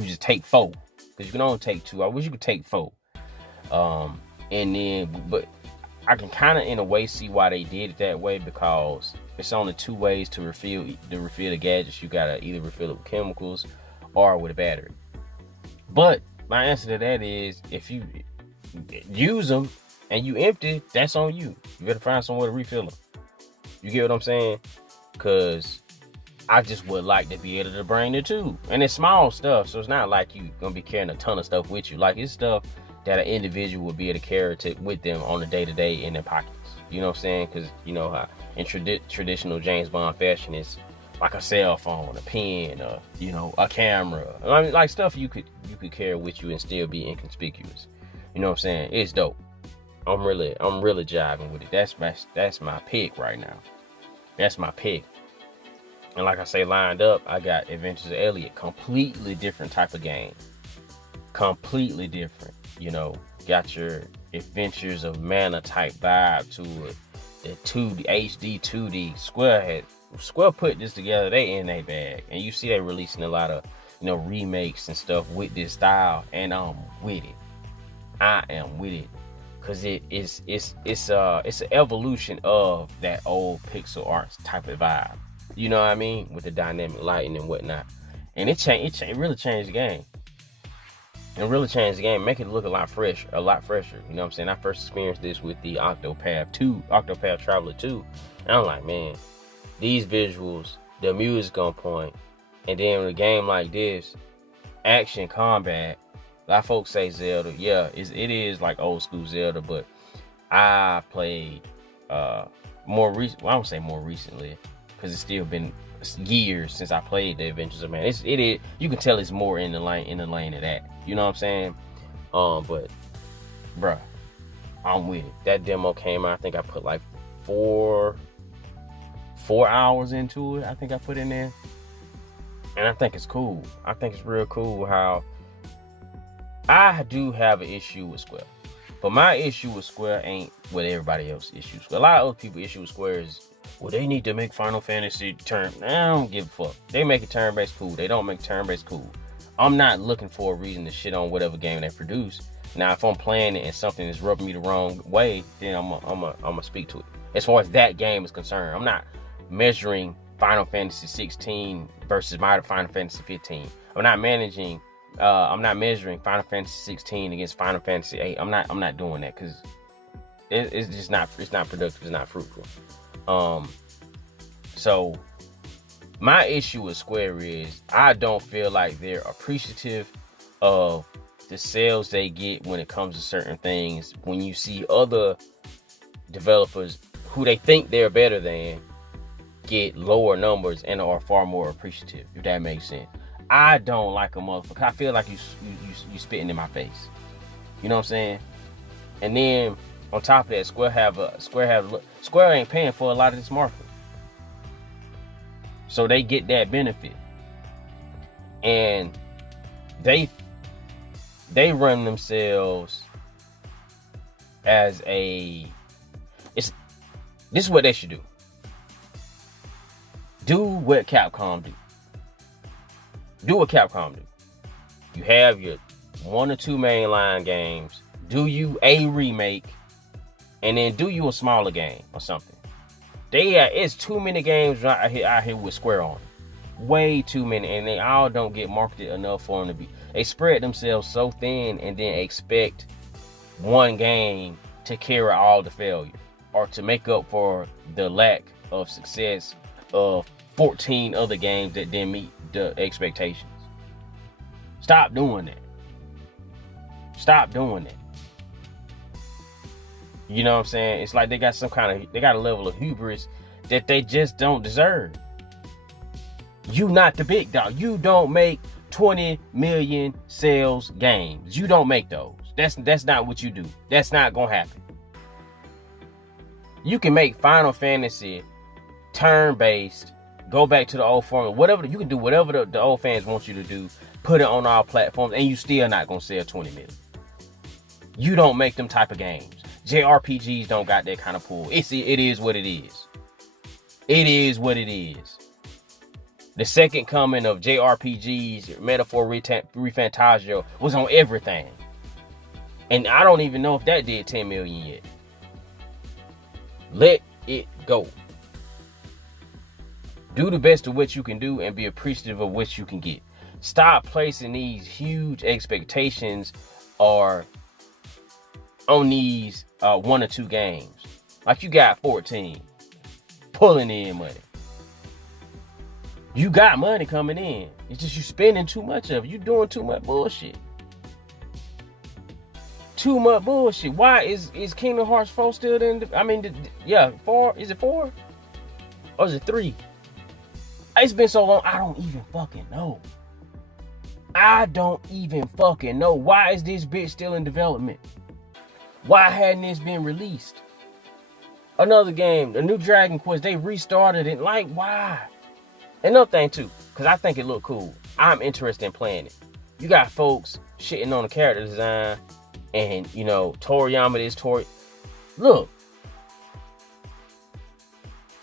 just take 4, because you can only take 2. I wish you could take 4. And then, but I can kind of in a way see why they did it that way, because it's only 2 ways to refill the gadgets. You gotta either refill it with chemicals or with a battery. But my answer to that is, if you use them and you empty, that's on you. You better find somewhere to refill them. You get what I'm saying? Because I just would like to be able to bring the tube. And it's small stuff, so it's not like you gonna be carrying a ton of stuff with you. Like, it's stuff that an individual would be able to carry with them on the day-to-day in their pockets. You know what I'm saying? Because you know how in traditional James Bond fashion, it's like a cell phone, a pen, a camera. I mean, like stuff you could carry with you and still be inconspicuous. You know what I'm saying? It's dope. I'm really jiving with it. That's my pick right now. That's my pick. And like I say, lined up, I got Adventures of Elliot. Completely different type of game. Completely different. You know, got your Adventures of Mana type vibe to it. The 2D, HD 2D. Square put this together. They in their bag. And you see they releasing a lot of, remakes and stuff with this style. And I'm with it. I am with it. Cause it's an evolution of that old pixel art type of vibe. You know what I mean? With the dynamic lighting and whatnot. And it really changed the game. It really changed the game. Make it look a lot fresher. You know what I'm saying? I first experienced this with the Octopath Traveler 2. And I'm like, man, these visuals, the music on point, and then with a game like this, action combat. A lot of folks say Zelda. Yeah, it is like old school Zelda, but I played more recent. Well, I don't say more recently, because it's still been years since I played the Adventures of Man. It is. You can tell it's more in the lane of that. You know what I'm saying? But bruh, I'm with it. That demo came out. I think I put like 4 hours into it. I think I put in there, and I think it's cool. I think it's real cool how I do have an issue with Square. But my issue with Square ain't what everybody else issues. A lot of other people issue with Square is, well, they need to make Final Fantasy turn. I don't give a fuck. They make it turn-based cool. They don't make turn-based cool. I'm not looking for a reason to shit on whatever game they produce. Now, if I'm playing it and something is rubbing me the wrong way, then I'm gonna speak to it. As far as that game is concerned, I'm not measuring Final Fantasy 16 versus my Final Fantasy 15. I'm not measuring Final Fantasy 16 against Final Fantasy 8. I'm not doing that, because it's just not productive. It's not fruitful. So my issue with Square is I don't feel like they're appreciative of the sales they get when it comes to certain things. When you see other developers who they think they're better than get lower numbers and are far more appreciative, if that makes sense. I don't like a motherfucker. I feel like you spitting in my face. You know what I'm saying? And then on top of that, Square ain't paying for a lot of this marketing, so they get that benefit, and they run themselves as this is what they should do. Do what Capcom do. Do what Capcom do. You have your 1 or 2 mainline games. Do you a remake, and then do you a smaller game or something. It's too many games out here with Square on it. Way too many, and they all don't get marketed enough for them to be. They spread themselves so thin and then expect one game to carry all the failure, or to make up for the lack of success of 14 other games that didn't meet the expectations. Stop doing that. Stop doing that. You know what I'm saying? It's like they got a level of hubris that they just don't deserve. You not the big dog. You don't make 20 million sales games. You don't make those. That's not what you do. That's not gonna happen. You can make Final Fantasy turn-based, go back to the old formula, whatever. You can do whatever the old fans want you to do, put it on all platforms, and you still not gonna sell 20 million. You don't make them type of games. JRPGs don't got that kind of pull. It is what it is. It is what it is. The second coming of JRPGs, Metaphor ReFantazio, was on everything. And I don't even know if that did 10 million yet. Let it go. Do the best of what you can do and be appreciative of what you can get. Stop placing these huge expectations or on these 1 or 2 games. Like you got 14 pulling in money. You got money coming in. It's just you spending too much of it. You doing too much bullshit. Too much bullshit. Why is Kingdom Hearts 4 still in? 4. Is it 4? Or is it 3? It's been so long, I don't even fucking know. I don't even fucking know. Why is this bitch still in development? Why hadn't this been released? Another game, the new Dragon Quest, they restarted it. Like, why? Another thing too, because I think it looked cool. I'm interested in playing it. You got folks shitting on the character design, and Toriyama this Tori. Look,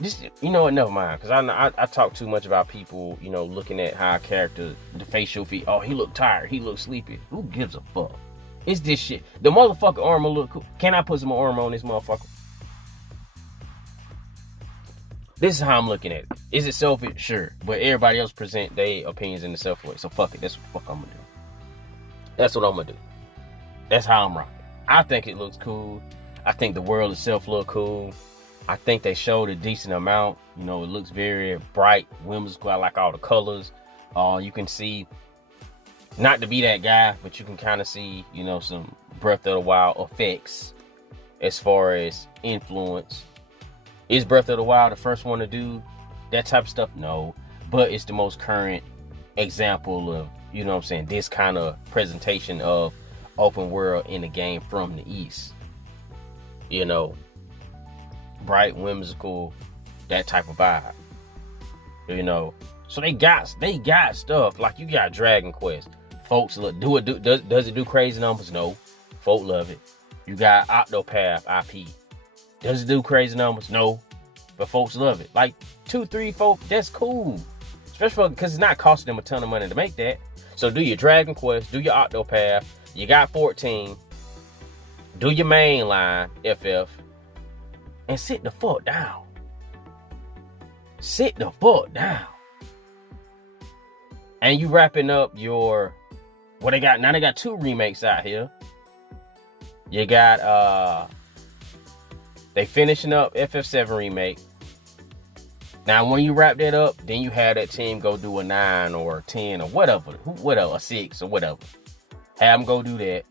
this, never mind, because I talk too much about people, looking at how a character, the facial feet. Oh, he looked tired. He looked sleepy. Who gives a fuck? It's this shit. The motherfucker armor look cool. Can I put some more armor on this motherfucker? This is how I'm looking at it. Is it selfish? Sure. But everybody else present their opinions in the self way. So fuck it. That's what the fuck I'm gonna do. That's what I'm gonna do. That's how I'm rocking. I think it looks cool. I think the world itself look cool. I think they showed a decent amount. It looks very bright, whimsical. I like all the colors. You can see, not to be that guy, but you can kind of see, some Breath of the Wild effects as far as influence. Is Breath of the Wild the first one to do that type of stuff? No. But it's the most current example of, this kind of presentation of open world in a game from the East. Bright, whimsical, that type of vibe. So they got stuff. Like you got Dragon Quest. Folks does it do crazy numbers? No. Folk love it. You got Octopath IP. Does it do crazy numbers? No. But folks love it. Like 2, 3, 4, that's cool. Especially because it's not costing them a ton of money to make that. So do your Dragon Quest, do your Octopath. You got 14. Do your main line, FF. And sit the fuck down. Sit the fuck down. And you wrapping up your, what they got, now they got 2 remakes out here. You got, they finishing up FF7 remake. Now, when you wrap that up, then you have that team go do a 9 or a 10 or whatever, a 6 or whatever. Have them go do that.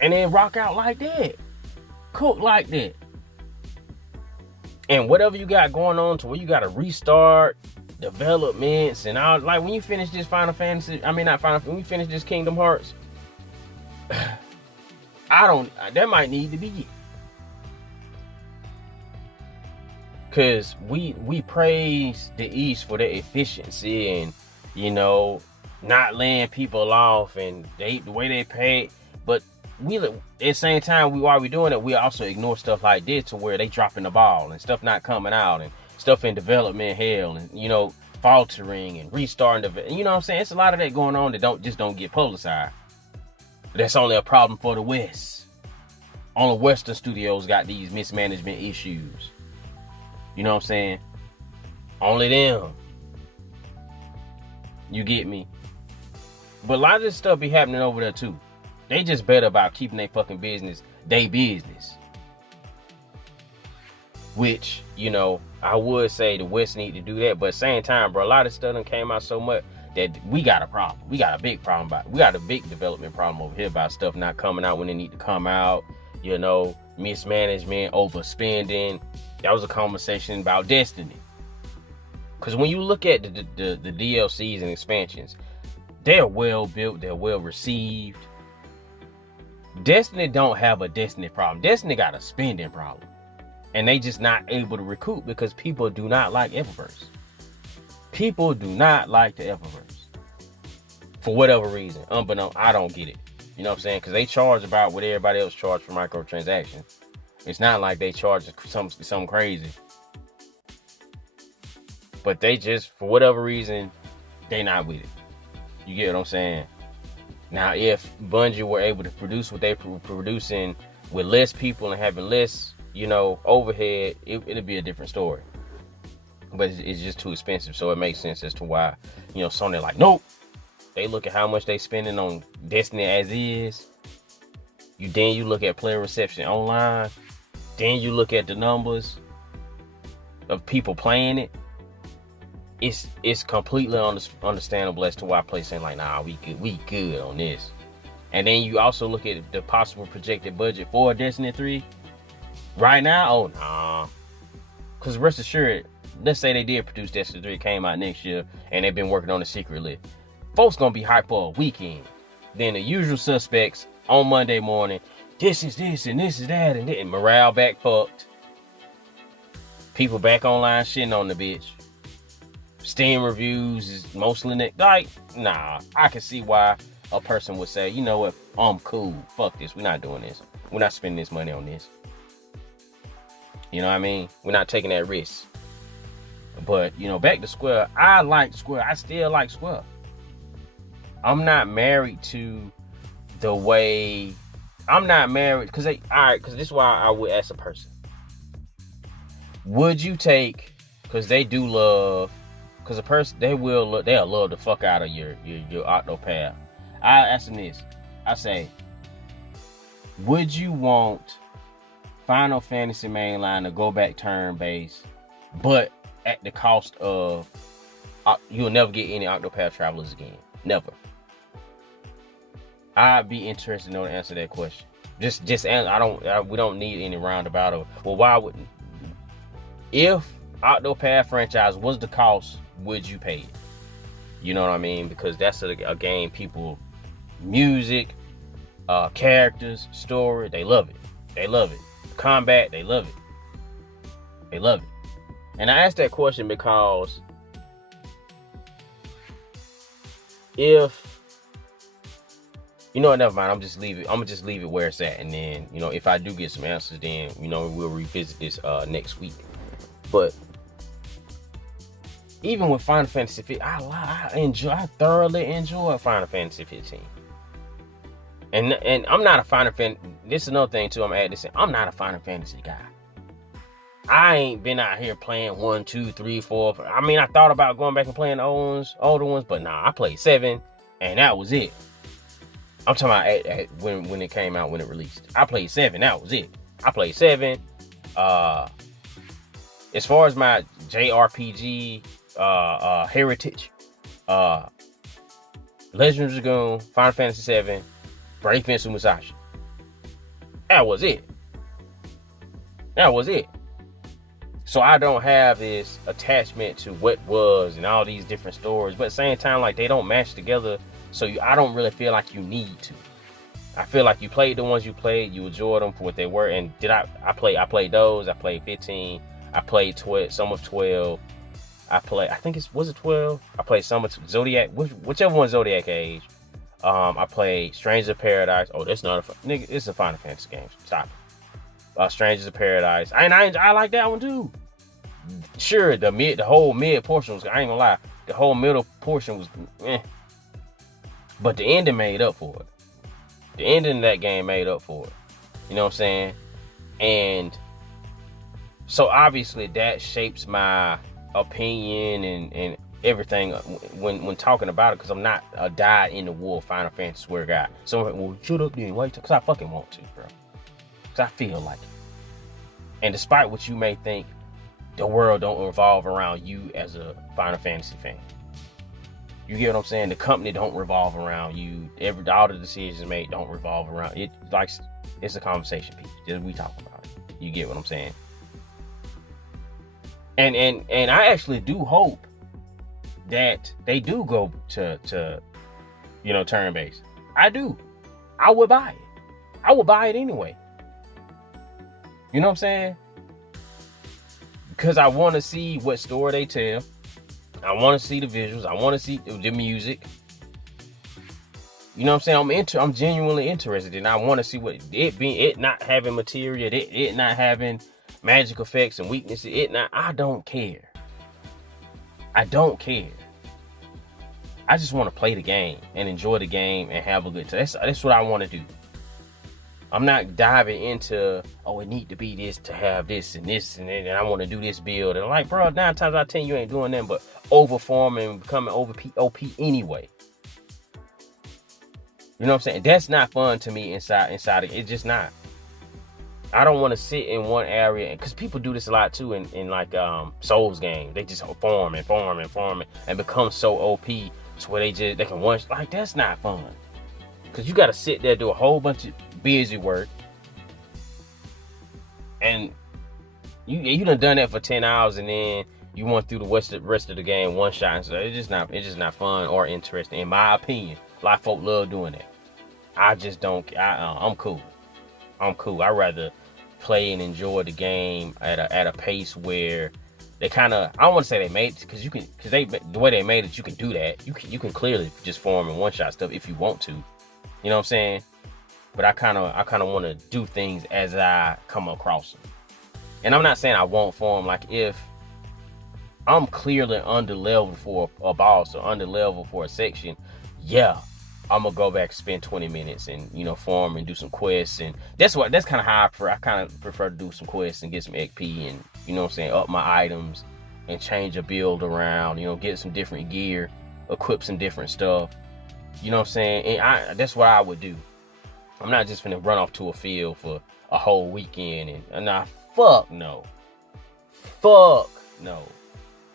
And then rock out like that. Cook like that. And whatever you got going on to where you got to restart developments and all, like when you finish this when you finish this Kingdom Hearts, that might need to be. Cause we praise the East for their efficiency and, not laying people off and the way they pay. But at the same time, while we doing it, we also ignore stuff like this to where they dropping the ball and stuff not coming out and stuff in development hell and, faltering and restarting you know what I'm saying? It's a lot of that going on that don't get publicized. That's only a problem for the West. Only Western studios got these mismanagement issues. You know what I'm saying? Only them. You get me? But a lot of this stuff be happening over there too. They just better about keeping their fucking business, they business. Which, I would say the West need to do that. But at the same time, bro, a lot of stuff done came out so much that we got a problem. We got a big problem about it. We got a big development problem over here about stuff not coming out when they need to come out. Mismanagement, overspending. That was a conversation about Destiny. Because when you look at the DLCs and expansions, they're well built, they're well received. Destiny don't have a Destiny problem. Destiny got a spending problem. And they just not able to recoup because people do not like Eververse. People do not like the Eververse. For whatever reason. Unbeknown, I don't get it. You know what I'm saying? Because they charge about what everybody else charge for microtransactions. It's not like they charge something crazy. But they just, for whatever reason, they not with it. You get what I'm saying? Now, if Bungie were able to produce what they were producing with less people and having less, overhead, it'd be a different story. but it's just too expensive. So it makes sense as to why, Sony like, nope. They look at how much they spending on Destiny as is. Then you look at player reception online. Then you look at the numbers of people playing it. It's completely understandable as to why PlayStation like, nah, we good on this. And then you also look at the possible projected budget for Destiny 3. Right now, oh nah. Because rest assured, let's say they did produce Destiny 3, it came out next year, and they've been working on it secretly. Folks gonna be hyped for a weekend. Then the usual suspects on Monday morning, this is this and this is that, and then morale back fucked. People back online shitting on the bitch. Steam reviews is mostly like, nah, I can see why a person would say, you know what, I'm cool, fuck this, we're not doing this. We're not spending this money on this. You know what I mean? We're not taking that risk. But, back to Square, I like Square. I still like Square. I'm not married to the way, I'm not married, because this is why I would ask a person. Would you take, because they do love, because a person, they'll love the fuck out of your Octopath. I ask them this. I say, would you want Final Fantasy Mainline to go back turn-based, but at the cost of, you'll never get any Octopath Travelers again? Never. I'd be interested to know the answer to that question. Just answer. We don't need any roundabout of, well, why wouldn't, if Octopath franchise was the cost, would you pay it? You know what I mean? Because that's a game people, music, characters, story, they love it. They love it. Combat, they love it. They love it. And I asked that question because if, never mind, I'm gonna just leave it where it's at. And then, if I do get some answers, then, we'll revisit this next week. But even with Final Fantasy 15, I thoroughly enjoy Final Fantasy 15. And I'm not a Final Fantasy. This is another thing too. I'm adding this in. I'm not a Final Fantasy guy. I ain't been out here playing 1, 2, 3, 4. I mean, I thought about going back and playing the older ones, but nah, I played 7, and that was it. I'm talking about when it came out, when it released. I played 7. That was it. I played 7. As far as my JRPG heritage, Legend of Dragoon, Final Fantasy 7, Brave Fencer Musashi. That was it. That was it. So I don't have this attachment to what was and all these different stories, but at the same time, like, they don't match together. So I don't really feel like you need to. I feel like you played the ones you played, you enjoyed them for what they were. And I played those. I played 15. I played 12, some of 12. Was it 12? I played some of Zodiac, whichever one Zodiac Age. I played Strangers of Paradise. Oh, that's not nigga. It's a Final Fantasy game. Stop it. Strangers of Paradise. And I like that one too. Sure, the whole mid portion was, I ain't gonna lie, the whole middle portion was but the ending made up for it. The ending of that game made up for it. You know what I'm saying? And so obviously that shapes my opinion and everything when talking about it, because I'm not a dyed in the wool Final Fantasy swear guy. So, well, shut up then, wait, because I fucking want to, bro. Because I feel like it. And despite what you may think, the world don't revolve around you as a Final Fantasy fan. You get what I'm saying? The company don't revolve around you. All the decisions made don't revolve around it. Like, it's a conversation piece. Just we talk about it. You get what I'm saying? And I actually do hope that they do go to turn based. I do. I would buy it. I would buy it anyway. You know what I'm saying? Because I want to see what story they tell. I want to see the visuals. I want to see the music. You know what I'm saying? I'm genuinely interested, and I want to see what it not having materia, it not having magic effects and weaknesses. I don't care. I don't care. I just want to play the game and enjoy the game and have a good time. That's what I want to do. I'm not diving into, oh, it need to be this to have this and this and I want to do this build. And I'm like, bro, 9 times out of 10, you ain't doing nothing but overforming and becoming OP anyway. You know what I'm saying? That's not fun to me inside it. It's just not. I don't want to sit in one area, because people do this a lot too in like Souls games. They just farm and become so OP to where they can one, like, that's not fun. Because you got to sit there, do a whole bunch of busy work, and you done that for 10 hours, and then you went through the rest of the game one shot. So it's just not fun or interesting, in my opinion. A lot of folk love doing that. I just don't. I'm cool. I'd rather play and enjoy the game at a pace where they kind of, I don't want to say they made it, because the way they made it, you can do that. You can clearly just form and one shot stuff if you want to. You know what I'm saying? But I kind of want to do things as I come across them. And I'm not saying I won't form. Like, if I'm clearly under level for a boss or under level for a section, yeah, I'm gonna go back and spend 20 minutes and, form and do some quests. And that's kind of how I kind of prefer to do some quests and get some XP and, you know what I'm saying, up my items and change a build around, get some different gear, equip some different stuff. You know what I'm saying? And that's what I would do. I'm not just finna run off to a field for a whole weekend and nah, fuck no.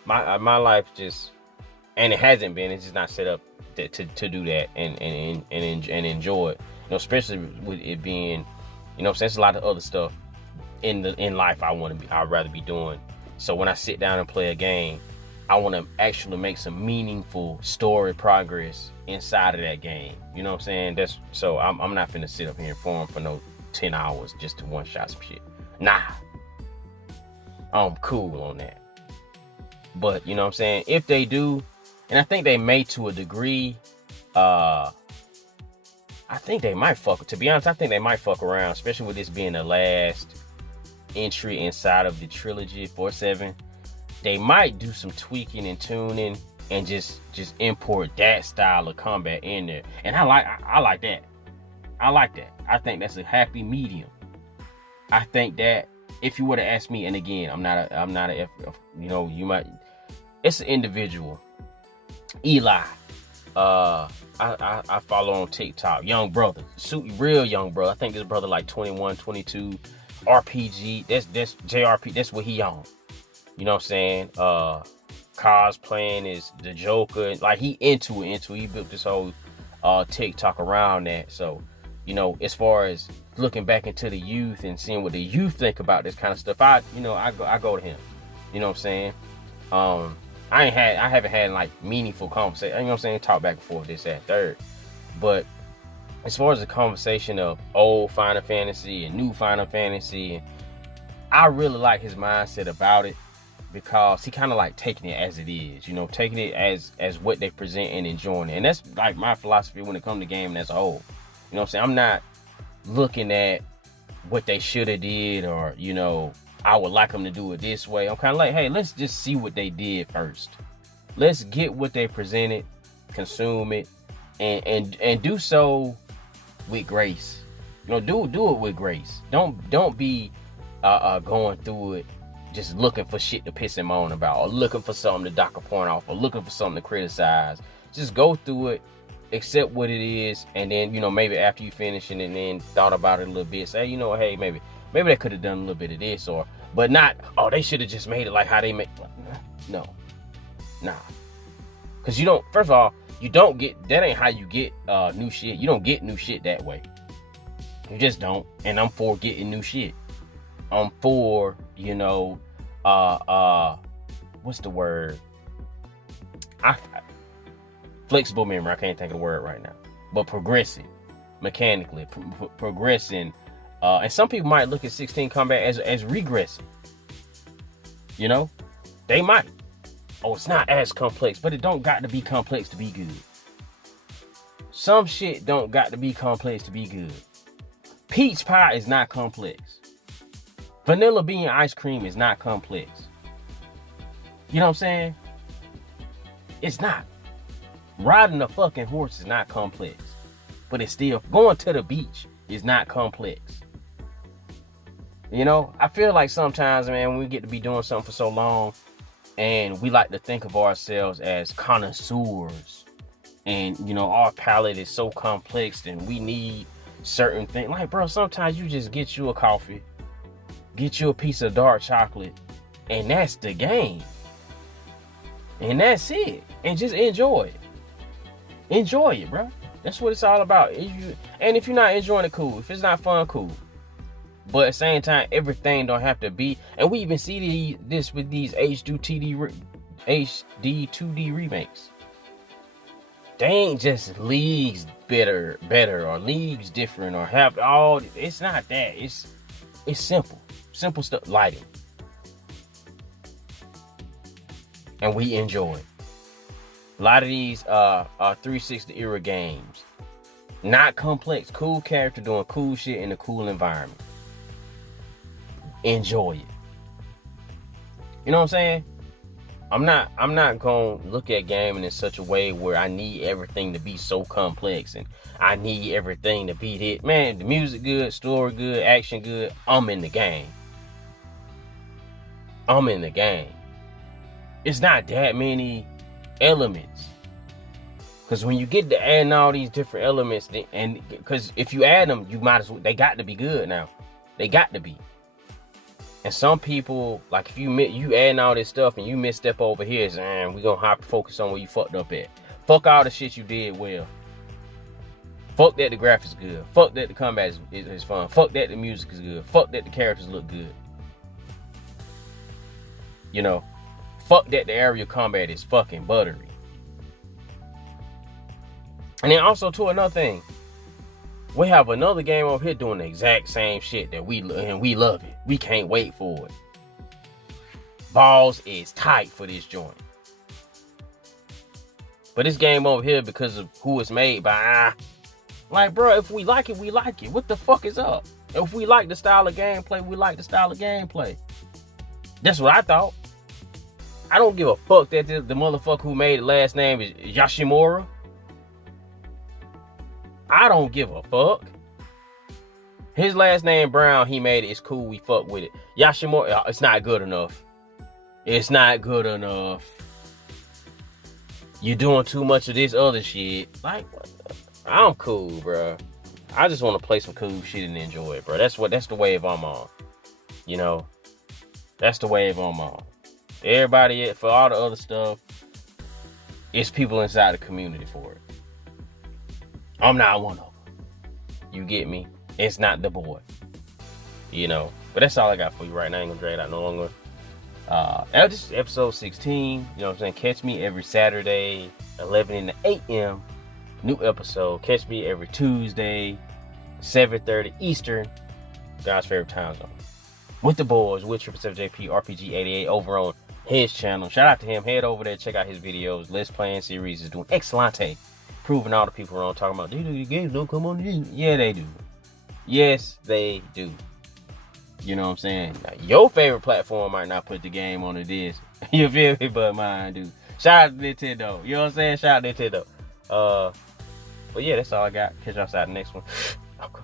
My life just, and it hasn't been, it's just not set up to do that and enjoy it. Especially with it being, there's a lot of other stuff in life I'd rather be doing. So when I sit down and play a game, I want to actually make some meaningful story progress inside of that game. You know what I'm saying? So I'm not finna sit up here and form for no 10 hours just to one shot some shit. Nah. I'm cool on that. But, you know what I'm saying? If they do, and I think they may to a degree, I think they might to be honest, I think they might fuck around, especially with this being the last entry inside of the trilogy 4-7. They might do some tweaking and tuning and just import that style of combat in there. And I like that. I like that. I think that's a happy medium. I think that if you were to ask me, and again, I'm not a you might, it's an individual. Eli. I follow on TikTok. Young brother. Real young brother. I think this brother like 21, 22. RPG. That's JRP. That's what he on. You know what I'm saying? Cosplaying is the Joker. Like, he into it. He built this whole TikTok around that. So, as far as looking back into the youth and seeing what the youth think about this kind of stuff, I go to him. You know what I'm saying? I haven't had like meaningful conversation. You know what I'm saying? Talk back and forth, this, that, third. But as far as the conversation of old Final Fantasy and new Final Fantasy, I really like his mindset about it, because he kind of like taking it as it is, taking it as what they present and enjoying it. And that's like my philosophy when it comes to gaming as a whole. You know what I'm saying? I'm not looking at what they should have did, or, I would like them to do it this way. I'm kind of like, hey, let's just see what they did first. Let's get what they presented, consume it, and do so with grace. Do it with grace. Don't be going through it just looking for shit to piss him on about, or looking for something to dock a point off, or looking for something to criticize. Just go through it, accept what it is, and then, maybe after you finish it and then thought about it a little bit, say, hey, maybe they could have done a little bit of this, but not, oh, they should have just made it like how they made. No. Nah. Because first of all, you don't get, that ain't how you get new shit. You don't get new shit that way. You just don't. And I'm for getting new shit. I'm for, what's the word? Flexible memory. I can't think of the word right now. But progressing mechanically, progressing. And some people might look at 16 combat as regressing. They might. Oh, it's not as complex, but it don't got to be complex to be good. Some shit don't got to be complex to be good. Peach pie is not complex. Vanilla bean ice cream is not complex. You know what I'm saying? It's not. Riding a fucking horse is not complex. But it's still, going to the beach It's not complex. You know, I feel like sometimes, man, when we get to be doing something for so long, and we like to think of ourselves as connoisseurs, and you know, our palate is so complex, and we need certain things. Like, bro, sometimes you just get you a coffee, get you a piece of dark chocolate, and that's the game. And that's it. And just enjoy it. Enjoy it, bro. That's what it's all about. And if you're not enjoying it, cool. If it's not fun, cool. But at the same time, everything don't have to be. And we even see this with these HD 2D remakes. They ain't just leagues better or leagues different or have all. It's not that. It's simple. Simple stuff. Lighting. And we enjoy it. A lot of these are 360 era games. Not complex. Cool character doing cool shit in a cool environment. Enjoy it. You know what I'm saying? I'm not gonna look at gaming in such a way where I need everything to be so complex and I need everything to beat it. Man, the music good, story good, action good. I'm in the game. I'm in the game. It's not that many elements. Because when you get to adding all these different elements, and because if you add them, you might as well, they got to be good now. They got to be. And some people, like if you adding all this stuff and you misstep over here, man, we gonna hyper focus on where you fucked up at. Fuck all the shit you did well. Fuck that the graphics good. Fuck that the combat is fun. Fuck that the music is good. Fuck that the characters look good. You know, fuck that the aerial combat is fucking buttery. And then also to another thing, we have another game over here doing the exact same shit that we love it. We can't wait for it. Balls is tight for this joint. But this game over here, because of who it's made by, like, bro, if we like it, we like it. What the fuck is up? If we like the style of gameplay, we like the style of gameplay. That's what I thought. I don't give a fuck that the motherfucker who made it last name is Yoshimura. I don't give a fuck. His last name Brown, he made it. It's cool. We fuck with it. Yoshimura, it's not good enough. It's not good enough. You're doing too much of this other shit. Like, I'm cool, bro. I just want to play some cool shit and enjoy it, bro. That's the wave I'm on. You know, that's the wave I'm on. Everybody, for all the other stuff, it's people inside the community for it. I'm not one of them. You get me? It's not the boy. You know, but that's all I got for you right now. I ain't gonna drag it out no longer. This is episode 16. You know what I'm saying? Catch me every Saturday, 11 a.m. New episode. Catch me every Tuesday, 7:30 Eastern. God's favorite time zone. With the boys, with 777JP RPG 88 over on his channel. Shout out to him. Head over there, check out his videos. Let's Playing series is doing excellente. Proving all the people wrong, talking about these games don't come on the game. Yeah, they do. Yes, they do. You know what I'm saying? Now, your favorite platform might not put the game on the disc. You feel me? But mine do. Shout out to Nintendo. You know what I'm saying? Shout out to Nintendo. But yeah, that's all I got. Catch y'all outside the next one. Okay.